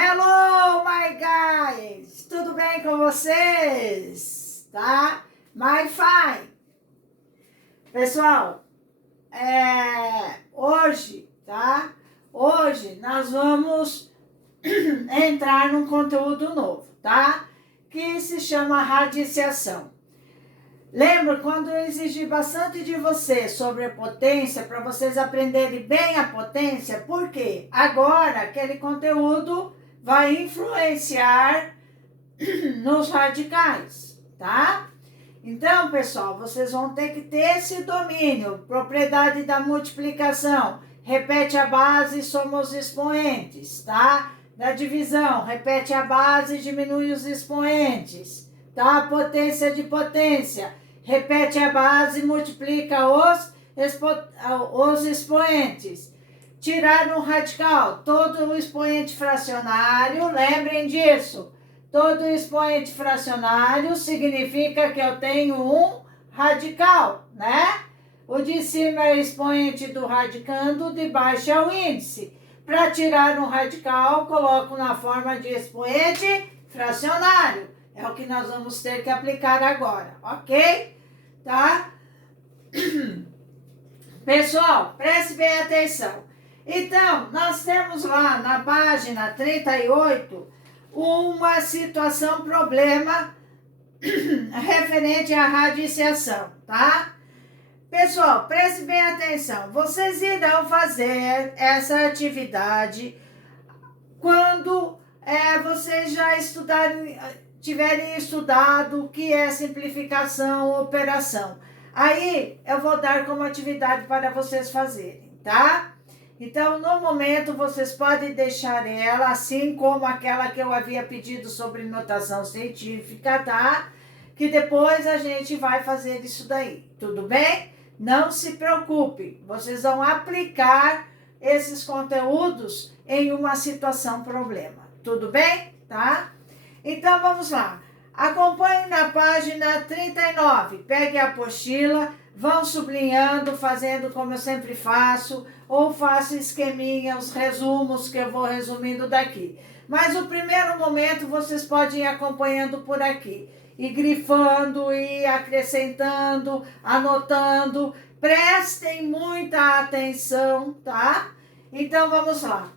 Hello, my guys! Tudo bem com vocês? Tá? My fine! Pessoal, hoje, tá? Hoje nós vamos entrar num conteúdo novo, tá? Que se chama radiciação. Lembra quando eu exigi bastante de vocês sobre a potência, para vocês aprenderem bem a potência? Porque agora aquele conteúdo vai influenciar nos radicais, tá? Então, pessoal, vocês vão ter que ter esse domínio, propriedade da multiplicação, repete a base, soma os expoentes, tá? Da divisão, repete a base, diminui os expoentes, tá? Potência de potência, repete a base, multiplica os expoentes. Tirar um radical, todo o expoente fracionário, lembrem disso, todo expoente fracionário significa que eu tenho um radical, né? O de cima é o expoente do radicando, de baixo é o índice. Para tirar um radical, coloco na forma de expoente fracionário. É o que nós vamos ter que aplicar agora, ok? Tá? Pessoal, preste bem atenção. Então, nós temos lá na página 38 uma situação, problema referente à radiciação, tá? Pessoal, preste bem atenção. Vocês irão fazer essa atividade quando vocês já tiverem estudado o que é simplificação, operação. Aí, eu vou dar como atividade para vocês fazerem, tá? Então, no momento, vocês podem deixar ela, assim como aquela que eu havia pedido sobre notação científica, tá? Que depois a gente vai fazer isso daí, tudo bem? Não se preocupe, vocês vão aplicar esses conteúdos em uma situação problema, tudo bem? Tá? Então, vamos lá. Acompanhe na página 39, pegue a apostila, vão sublinhando, fazendo como eu sempre faço, ou faço esqueminha, os resumos que eu vou resumindo daqui. Mas o primeiro momento vocês podem ir acompanhando por aqui, e grifando, e acrescentando, anotando. Prestem muita atenção, tá? Então vamos lá.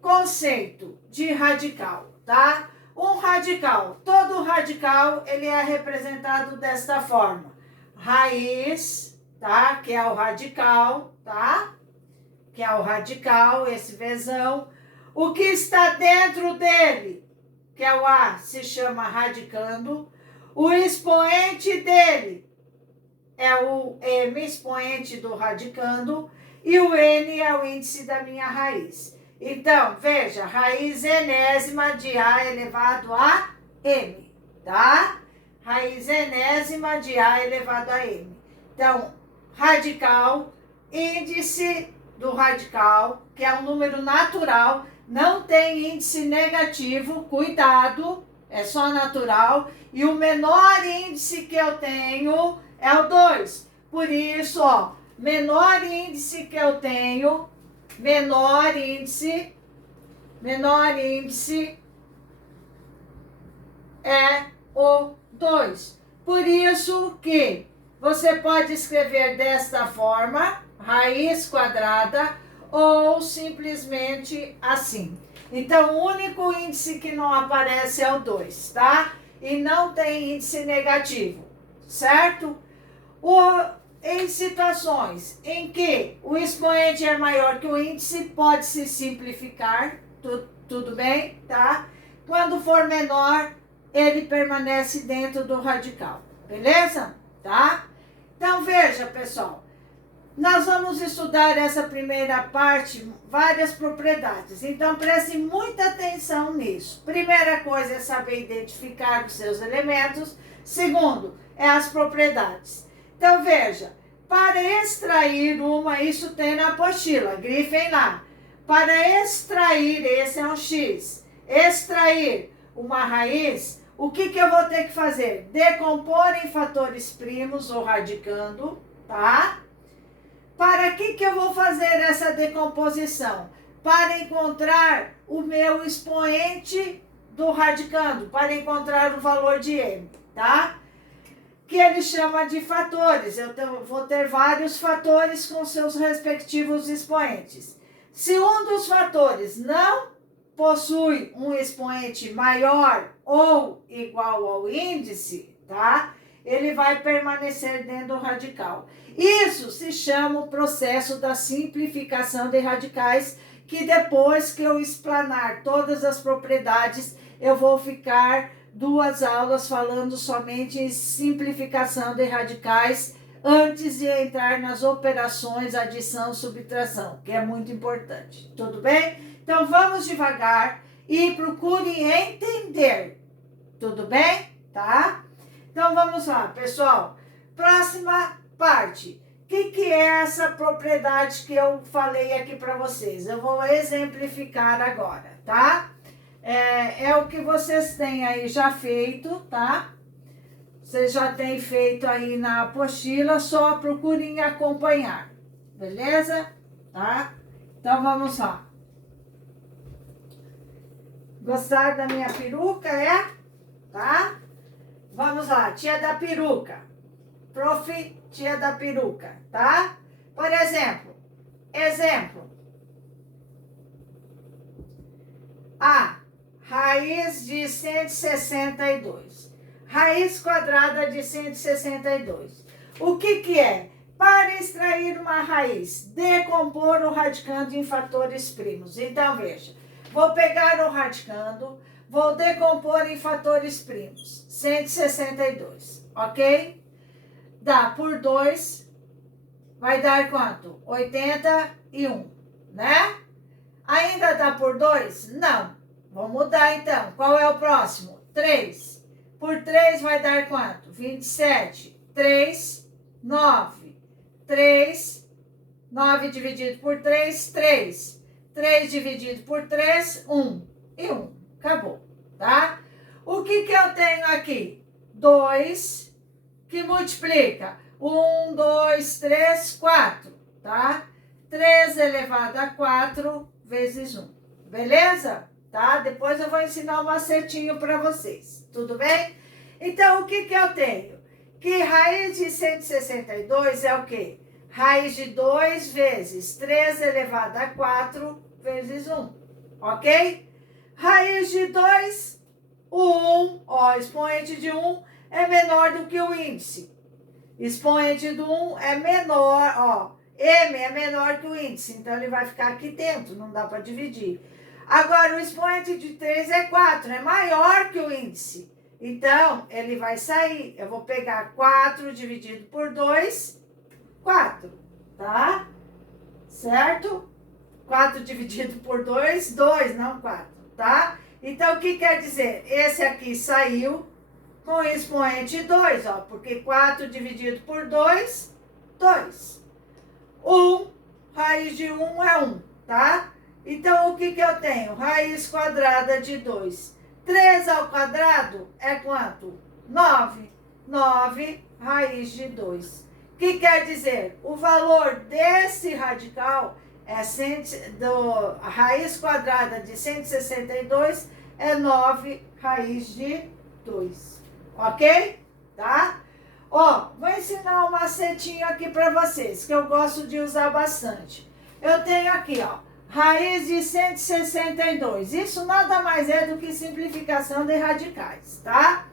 Conceito de radical, tá? Um radical, todo radical ele é representado desta forma. Raiz, tá? Que é o radical, tá? Que é o radical, esse vezão. O que está dentro dele, que é o A, se chama radicando. O expoente dele é o M, expoente do radicando. E o N é o índice da minha raiz. Então, veja, raiz enésima de A elevado a M, tá? Raiz enésima de A elevado a M. Então, radical, índice do radical, que é um número natural, não tem índice negativo, cuidado, é só natural. E o menor índice que eu tenho é o 2. Por isso, ó, menor índice que eu tenho, menor índice é o 2. Por isso que você pode escrever desta forma, raiz quadrada, ou simplesmente assim. Então, o único índice que não aparece é o 2, tá? E não tem índice negativo, certo? Em situações em que o expoente é maior que o índice, pode-se simplificar, tudo bem, tá? Quando for menor, ele permanece dentro do radical, beleza? Tá? Então, veja, pessoal, nós vamos estudar essa primeira parte, várias propriedades. Então, preste muita atenção nisso. Primeira coisa é saber identificar os seus elementos. Segundo, é as propriedades. Então, veja, para extrair uma, isso tem na apostila, grifem lá. Para extrair, esse é um X, extrair uma raiz, o que eu vou ter que fazer? Decompor em fatores primos ou radicando, tá? Para que eu vou fazer essa decomposição? para encontrar o meu expoente do radicando, para encontrar o valor de M, tá? Que ele chama de fatores. Vou ter vários fatores com seus respectivos expoentes. Se um dos fatores não possui um expoente maior ou igual ao índice, tá? Ele vai permanecer dentro do radical. Isso se chama o processo da simplificação de radicais, que depois que eu explanar todas as propriedades, eu vou ficar 2 aulas falando somente em simplificação de radicais antes de entrar nas operações adição e subtração, que é muito importante. Tudo bem? Então vamos devagar e procurem entender. Tudo bem? Tá? Então vamos lá, pessoal. Próxima parte. O que é essa propriedade que eu falei aqui para vocês? Eu vou exemplificar agora, tá? É o que vocês têm aí já feito, tá? Vocês já têm feito aí na apostila, só procurem acompanhar, beleza? Tá? Então vamos lá. Gostaram da minha peruca, é? Tá? Vamos lá, tia da peruca. Prof. Tia da peruca, tá? Por exemplo. A. Raiz de 162. Raiz quadrada de 162. O que é? Para extrair uma raiz, decompor o radicando em fatores primos. Então, veja. Vou pegar o radicando, vou decompor em fatores primos. 162, ok? Dá por 2, vai dar quanto? 81, né? Ainda dá por 2? Não. Vamos mudar então. Qual é o próximo? 3. Por 3 vai dar quanto? 27. 3, 9. 3, 9 dividido por 3, 3. 3 dividido por 3, 1. E 1. Acabou, tá? O que eu tenho aqui? 2 que multiplica 1, 2, 3, 4, tá? 3 elevado a 4 vezes 1, beleza? Tá? Depois eu vou ensinar um macetinho para vocês, tudo bem? Então, o que eu tenho? Que raiz de 162 é o quê? Raiz de 2 vezes 3 elevado a 4 vezes 1, ok? Raiz de 2, o 1, ó, expoente de 1 é menor do que o índice. Expoente do 1 é menor, ó, M é menor que o índice, então ele vai ficar aqui dentro, não dá para dividir. Agora, o expoente de 3 é 4, é maior que o índice. Então, ele vai sair. Eu vou pegar 4 dividido por 2, 4, tá? Certo? 4 dividido por 2, 2, não 4, tá? Então, o que quer dizer? Esse aqui saiu com expoente 2, ó, porque 4 dividido por 2, 2. 1, raiz de 1 é 1, tá? Então, o que eu tenho? Raiz quadrada de 2. 3 ao quadrado é quanto? 9. 9, raiz de 2. O que quer dizer? O valor desse radical a raiz quadrada de 162 é 9 raiz de 2. Ok? Tá? Ó, vou ensinar um macetinho aqui para vocês, que eu gosto de usar bastante. Eu tenho aqui, ó, raiz de 162. Isso nada mais é do que simplificação de radicais, tá?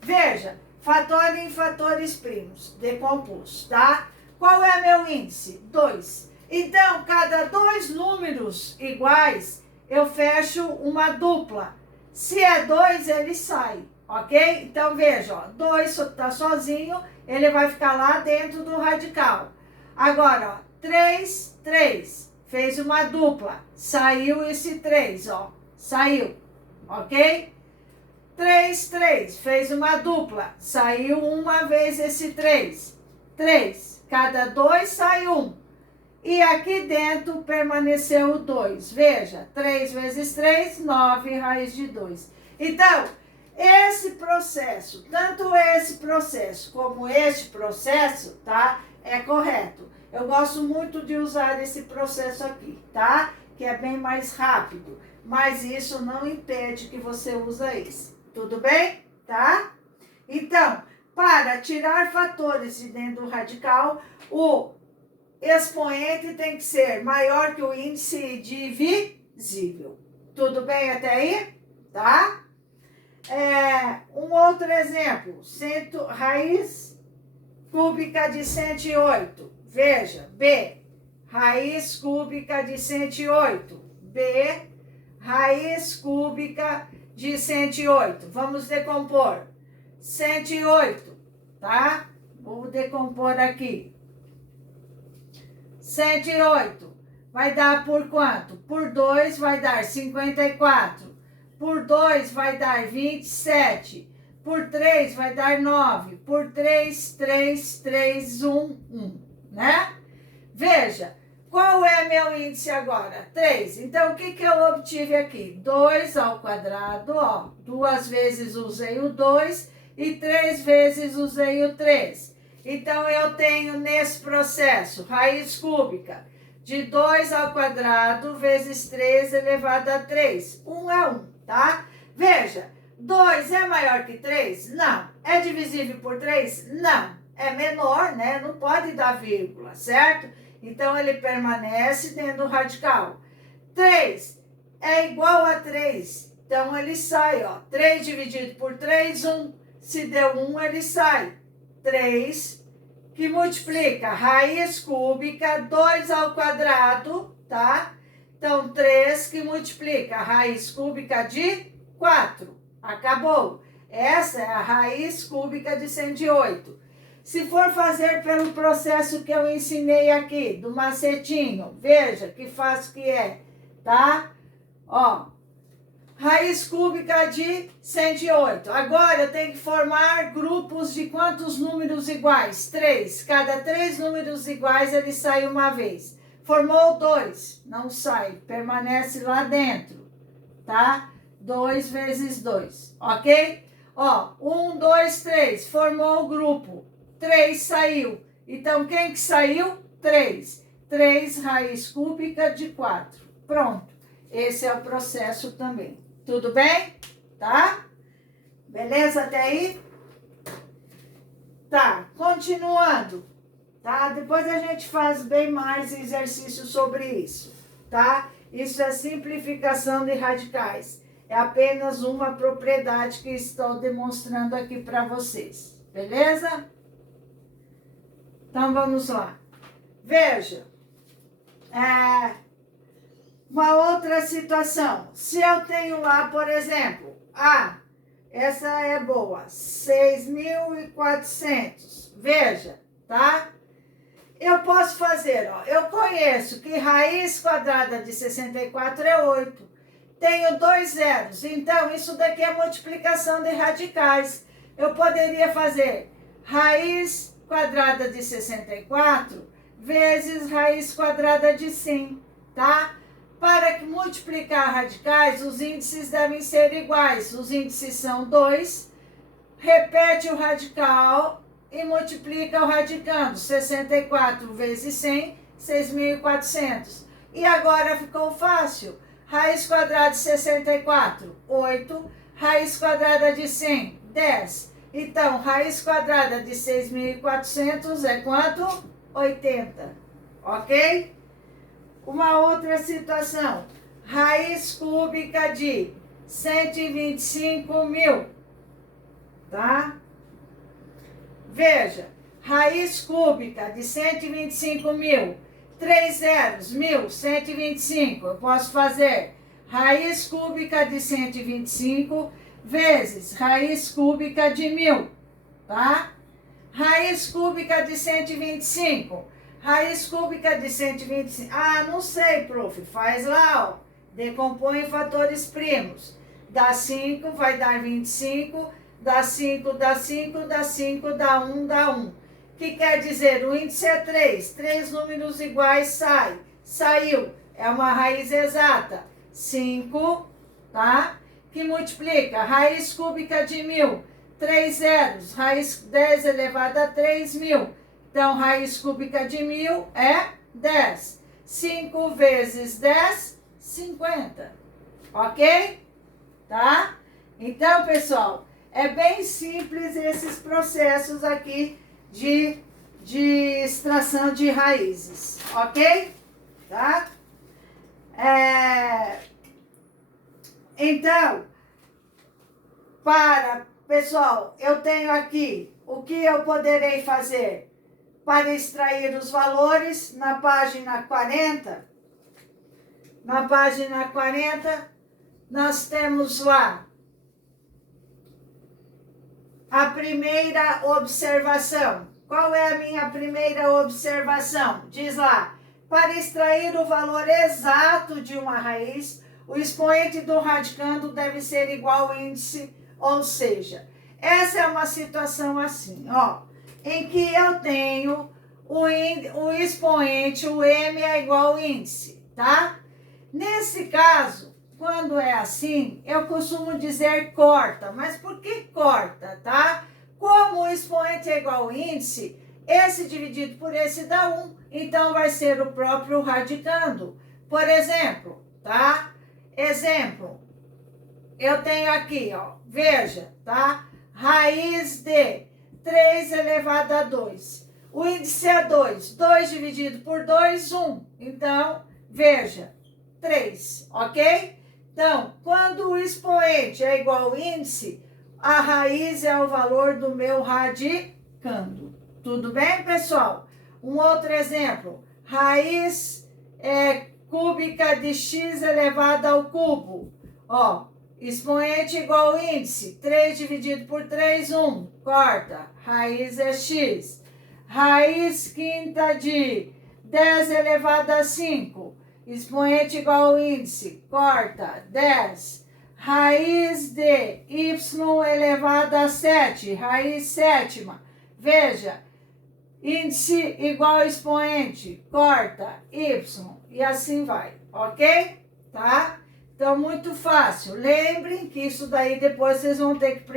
Veja, fator em fatores primos, decomposto, tá? Qual é meu índice? 2. Então, cada 2 números iguais, eu fecho uma dupla. Se é 2, ele sai, ok? Então, veja, ó, 2 está sozinho, ele vai ficar lá dentro do radical. Agora, ó, 3, 3. Fez uma dupla, saiu esse 3, ó, saiu, ok? 3, 3, fez uma dupla, saiu uma vez esse 3, 3, cada 2 sai 1. E aqui dentro permaneceu o 2, veja, 3 vezes 3, 9 raiz de 2. Então, esse processo, tanto esse processo como este processo, tá? É correto. Eu gosto muito de usar esse processo aqui, tá? que é bem mais rápido, mas isso não impede que você use esse. Tudo bem? Tá? Então, para tirar fatores de dentro do radical, o expoente tem que ser maior que o índice divisível. Tudo bem até aí? Tá? Um outro exemplo, raiz cúbica de 108. Veja, B, raiz cúbica de 108. B, raiz cúbica de 108. Vamos decompor. 108, tá? Vou decompor aqui. 108 vai dar por quanto? Por 2 vai dar 54. Por 2 vai dar 27. Por 3 vai dar 9. Por 3, 3, 3, 1, 1, né? Veja, qual é meu índice agora? 3. Então, o que eu obtive aqui? 2 ao quadrado, ó. 2 vezes usei o 2 e 3 vezes usei o 3. Então, eu tenho nesse processo raiz cúbica de 2 ao quadrado vezes 3 elevado a 3. 1 é 1, tá? Veja, 2 é maior que 3? Não. É divisível por 3? Não. É menor, né? Não pode dar vírgula, certo? Então, ele permanece dentro do radical. 3 é igual a 3. Então, ele sai, ó. 3 dividido por 3, 1. Se deu 1, ele sai. 3, que multiplica raiz cúbica, 2 ao quadrado, tá? Então, 3 que multiplica raiz cúbica de 4. Acabou. Essa é a raiz cúbica de 108. Se for fazer pelo processo que eu ensinei aqui, do macetinho, veja que fácil que é, tá? Ó, raiz cúbica de 108. Agora eu tenho que formar grupos de quantos números iguais? 3. Cada 3 números iguais ele sai uma vez. Formou 2, não sai, permanece lá dentro, tá? 2 vezes 2, ok? Ó, 1, 2, 3, formou o grupo. 3 saiu. Então, quem que saiu? 3. 3 raiz cúbica de 4. Pronto. Esse é o processo também. Tudo bem? Tá? Beleza até aí? Tá, continuando. Tá? Depois a gente faz bem mais exercícios sobre isso. Tá? Isso é simplificação de radicais. É apenas uma propriedade que estou demonstrando aqui para vocês. Beleza? Então, vamos lá. Veja, uma outra situação. Se eu tenho lá, por exemplo, essa é boa, 6.400. Veja, tá? Eu posso fazer, ó, eu conheço que raiz quadrada de 64 é 8. Tenho 2 zeros, então isso daqui é multiplicação de radicais. Eu poderia fazer raiz quadrada de 64 vezes raiz quadrada de 100, tá? Para que multiplicar radicais, os índices devem ser iguais. Os índices são 2, repete o radical e multiplica o radicando. 64 vezes 100, 6.400. E agora ficou fácil. Raiz quadrada de 64, 8. Raiz quadrada de 100, 10. Então, raiz quadrada de 6.400 é quanto? 80. Ok? Uma outra situação. Raiz cúbica de 125.000. Tá? Veja, raiz cúbica de 125.000. 3 zeros, 1.000, 125. Eu posso fazer raiz cúbica de 125 vezes raiz cúbica de 1.000, tá? Raiz cúbica de 125. Raiz cúbica de 125. Não sei, prof. Faz lá, ó. Decompõe em fatores primos. Dá 5, vai dar 25. Dá 5, dá 5, dá 5, dá 1, dá 1. Que quer dizer, o índice é 3. 3 números iguais sai. Saiu. É uma raiz exata. 5, tá? Que multiplica raiz cúbica de 1.000. 3 zeros. Raiz 10 elevado a 3.000. Então, raiz cúbica de 1.000 é 10. 5 vezes 10, 50. Ok? Tá? Então, pessoal, é bem simples esses processos aqui de extração de raízes. Ok? Tá? Então, pessoal, eu tenho aqui o que eu poderei fazer para extrair os valores na página 40. Na página 40, nós temos lá a primeira observação. Qual é a minha primeira observação? Diz lá, para extrair o valor exato de uma raiz, o expoente do radicando deve ser igual ao índice, ou seja, essa é uma situação assim, ó, em que eu tenho o expoente, o M é igual ao índice, tá? Nesse caso, quando é assim, eu costumo dizer corta, mas por que corta, tá? Como o expoente é igual ao índice, esse dividido por esse dá 1, então vai ser o próprio radicando. Por exemplo, tá? Exemplo, eu tenho aqui, ó, veja, tá? Raiz de 3 elevado a 2. O índice é 2. 2 dividido por 2, 1. Então, veja, 3, ok? Então, quando o expoente é igual ao índice, a raiz é o valor do meu radicando. Tudo bem, pessoal? Um outro exemplo, raiz cúbica de x elevado ao cubo. Ó, expoente igual ao índice, 3 dividido por 3, 1. Corta, raiz é x. Raiz quinta de 10 elevado a 5. Expoente igual ao índice, corta, 10. Raiz de y elevado a 7, raiz sétima. Veja, índice igual ao expoente, corta, y, e assim vai, ok? Tá? Então, muito fácil. Lembrem que isso daí depois vocês vão ter que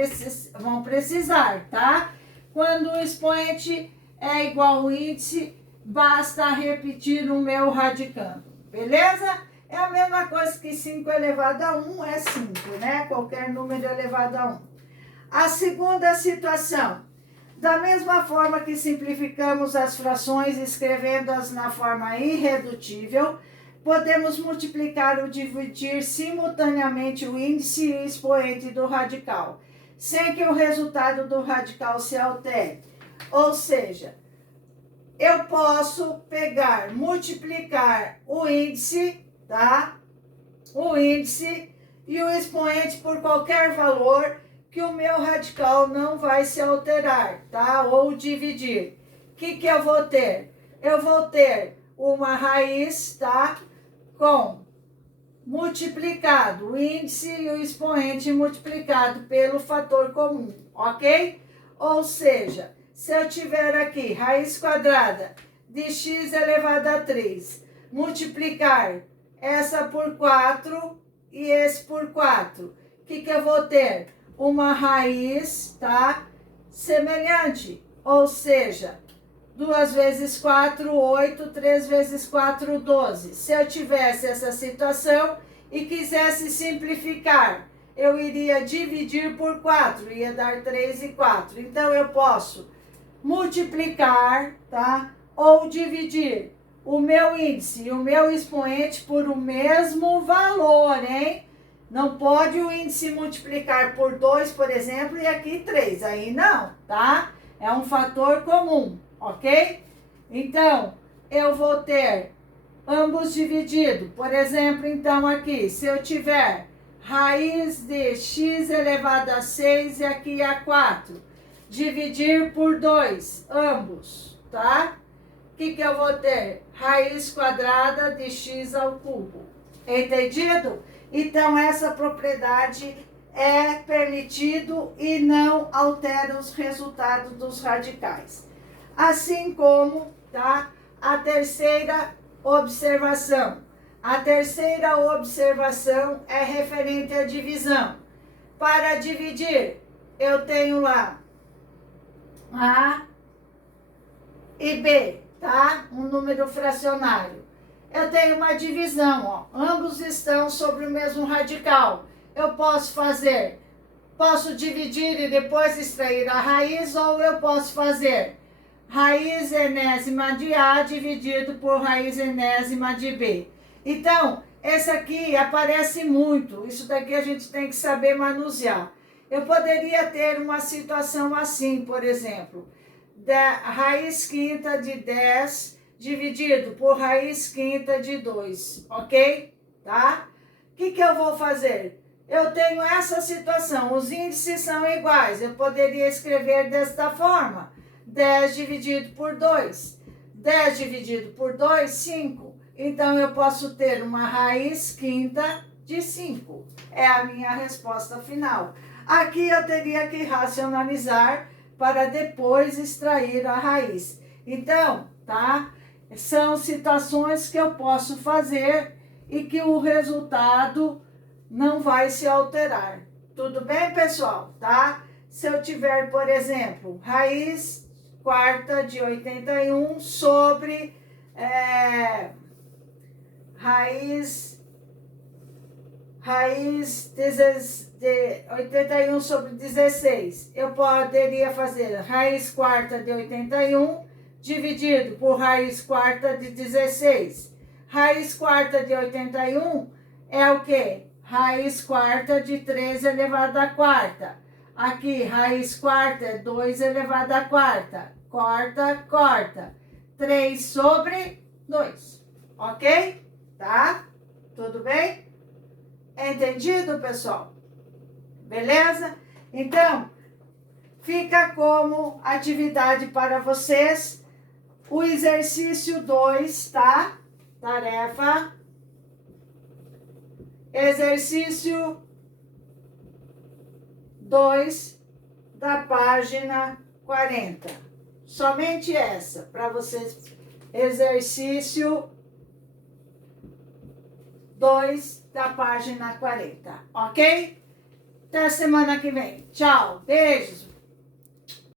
precisar, tá? Quando o expoente é igual ao índice, basta repetir o meu radicando. Beleza? É a mesma coisa que 5 elevado a 1 é 5, né? Qualquer número elevado a 1. A segunda situação. Da mesma forma que simplificamos as frações escrevendo-as na forma irredutível, podemos multiplicar ou dividir simultaneamente o índice e o expoente do radical, sem que o resultado do radical se altere. Ou seja, eu posso pegar, multiplicar o índice, tá? O índice e o expoente por qualquer valor que o meu radical não vai se alterar, tá? Ou dividir. O que eu vou ter? Eu vou ter uma raiz, tá? Com multiplicado o índice e o expoente multiplicado pelo fator comum, ok? Ou seja, se eu tiver aqui raiz quadrada de x elevado a 3, multiplicar essa por 4 e esse por 4, o que eu vou ter? Uma raiz, tá? Semelhante, ou seja, 2 vezes 4, 8, 3 vezes 4, 12. Se eu tivesse essa situação e quisesse simplificar, eu iria dividir por 4, ia dar 3 e 4. Então, eu posso multiplicar, tá? Ou dividir o meu índice e o meu expoente por o mesmo valor, hein? Não pode o índice multiplicar por 2, por exemplo, e aqui 3. Aí não, tá? É um fator comum, ok? Então, eu vou ter ambos divididos. Por exemplo, então aqui, se eu tiver raiz de x elevado a 6 e aqui a 4, dividir por 2, ambos, tá? O que eu vou ter? Raiz quadrada de x ao cubo. Entendido? Então, essa propriedade é permitido e não altera os resultados dos radicais. Assim como, tá? A terceira observação. A terceira observação é referente à divisão. Para dividir, eu tenho lá A e B, tá? Um número fracionário. eu tenho uma divisão, ó. Ambos estão sobre o mesmo radical. Eu posso dividir e depois extrair a raiz, ou eu posso fazer raiz enésima de A dividido por raiz enésima de B. Então, esse aqui aparece muito. Isso daqui a gente tem que saber manusear. Eu poderia ter uma situação assim, por exemplo, da raiz quinta de 10 dividido por raiz quinta de 2, ok? Tá? O que eu vou fazer? Eu tenho essa situação, os índices são iguais, eu poderia escrever desta forma: 10 dividido por 2. 10 dividido por 2, 5. Então, eu posso ter uma raiz quinta de 5. É a minha resposta final. Aqui eu teria que racionalizar para depois extrair a raiz. Então, tá? São situações que eu posso fazer e que o resultado não vai se alterar. Tudo bem, pessoal? Tá? Se eu tiver, por exemplo, raiz quarta de 81 sobre raiz de 81 sobre 16. Eu poderia fazer raiz quarta de 81 dividido por raiz quarta de 16. Raiz quarta de 81 é o quê? Raiz quarta de 3 elevado à quarta. Aqui, raiz quarta é 2 elevado à quarta. Corta. 3 sobre 2. Ok? Tá? Tudo bem? Entendido, pessoal? Beleza? Então, fica como atividade para vocês o exercício 2, tá? Tarefa. Exercício 2 da página 40. Somente essa, para vocês. Exercício 2 da página 40, ok? Até semana que vem. Tchau, beijos.